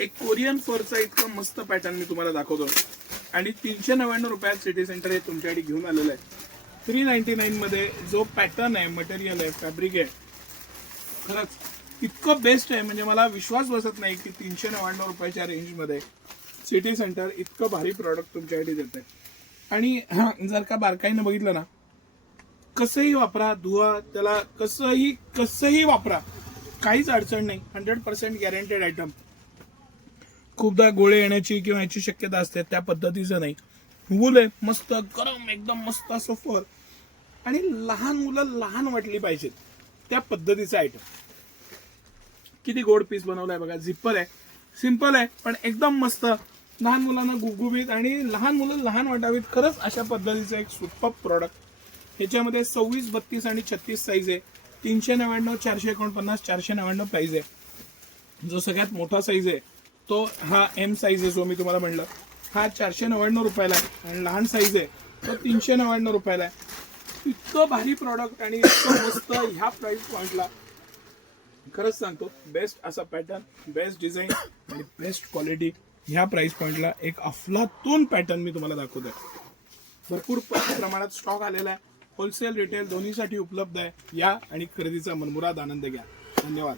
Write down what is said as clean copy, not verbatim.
एक कोरियन फरचा इतका मस्त पॅटर्न मी तुम्हाला दाखवतो आणि 399 रुपयात सिटी सेंटर हे तुमच्यासाठी घेऊन आलेलं आहे. 399 मध्ये जो पॅटर्न आहे, मटेरियल आहे, फॅब्रिक आहे, खरंच इतकं बेस्ट आहे. म्हणजे मला विश्वास बसत नाही की 399 रुपयाच्या रेंजमध्ये सिटी सेंटर इतकं भारी प्रॉडक्ट तुमच्यासाठी देत आहे. आणि जर का बारकाईनं बघितलं ना, कसंही वापरा, धुवा त्याला, कसंही वापरा, काहीच अडचण नाही. 100% गॅरंटेड आयटम. खूपदा गोळे येण्याची किंवा याची शक्यता असते, त्या पद्धतीचं नाही. वूल आहे मस्त गरम, एकदम मस्त असं फर. आणि लहान मुलं लहान वाटली पाहिजेत त्या पद्धतीचं आयटम. किती गोड पीस बनवलाय बघा. झिप्पर आहे, सिंपल आहे पण एकदम मस्त. लहान मुलांना गुबगुबीत आणि लहान मुलं लहान वाटावीत, खरंच अशा पद्धतीचं एक सुपर प्रॉडक्ट. ह्याच्यामध्ये 26, 32 आणि 36 साईज आहे. 399, 449, 499 प्राइस आहे. जो सगळ्यात मोठा साईज आहे तो हा एम साईज आहे, जो मी तुम्हाला म्हणलं, हा 499 रुपयाला आहे. आणि लहान साईज आहे तो 399 रुपयाला आहे. इतकं भारी प्रॉडक्ट आणि इतकं मस्त ह्या प्राइस पॉइंटला. खरंच सांगतो, बेस्ट असा पॅटर्न, बेस्ट डिझाईन आणि बेस्ट क्वालिटी ह्या प्राइस पॉइंटला एक अफलातून पॅटर्न मी तुम्हाला दाखवतोय. भरपूर प्रमाणात स्टॉक आलेला आहे. होलसेल रिटेल दोन्हीसाठी उपलब्ध आहे. या आणि खरेदीचा मनमुराद आनंद घ्या. धन्यवाद.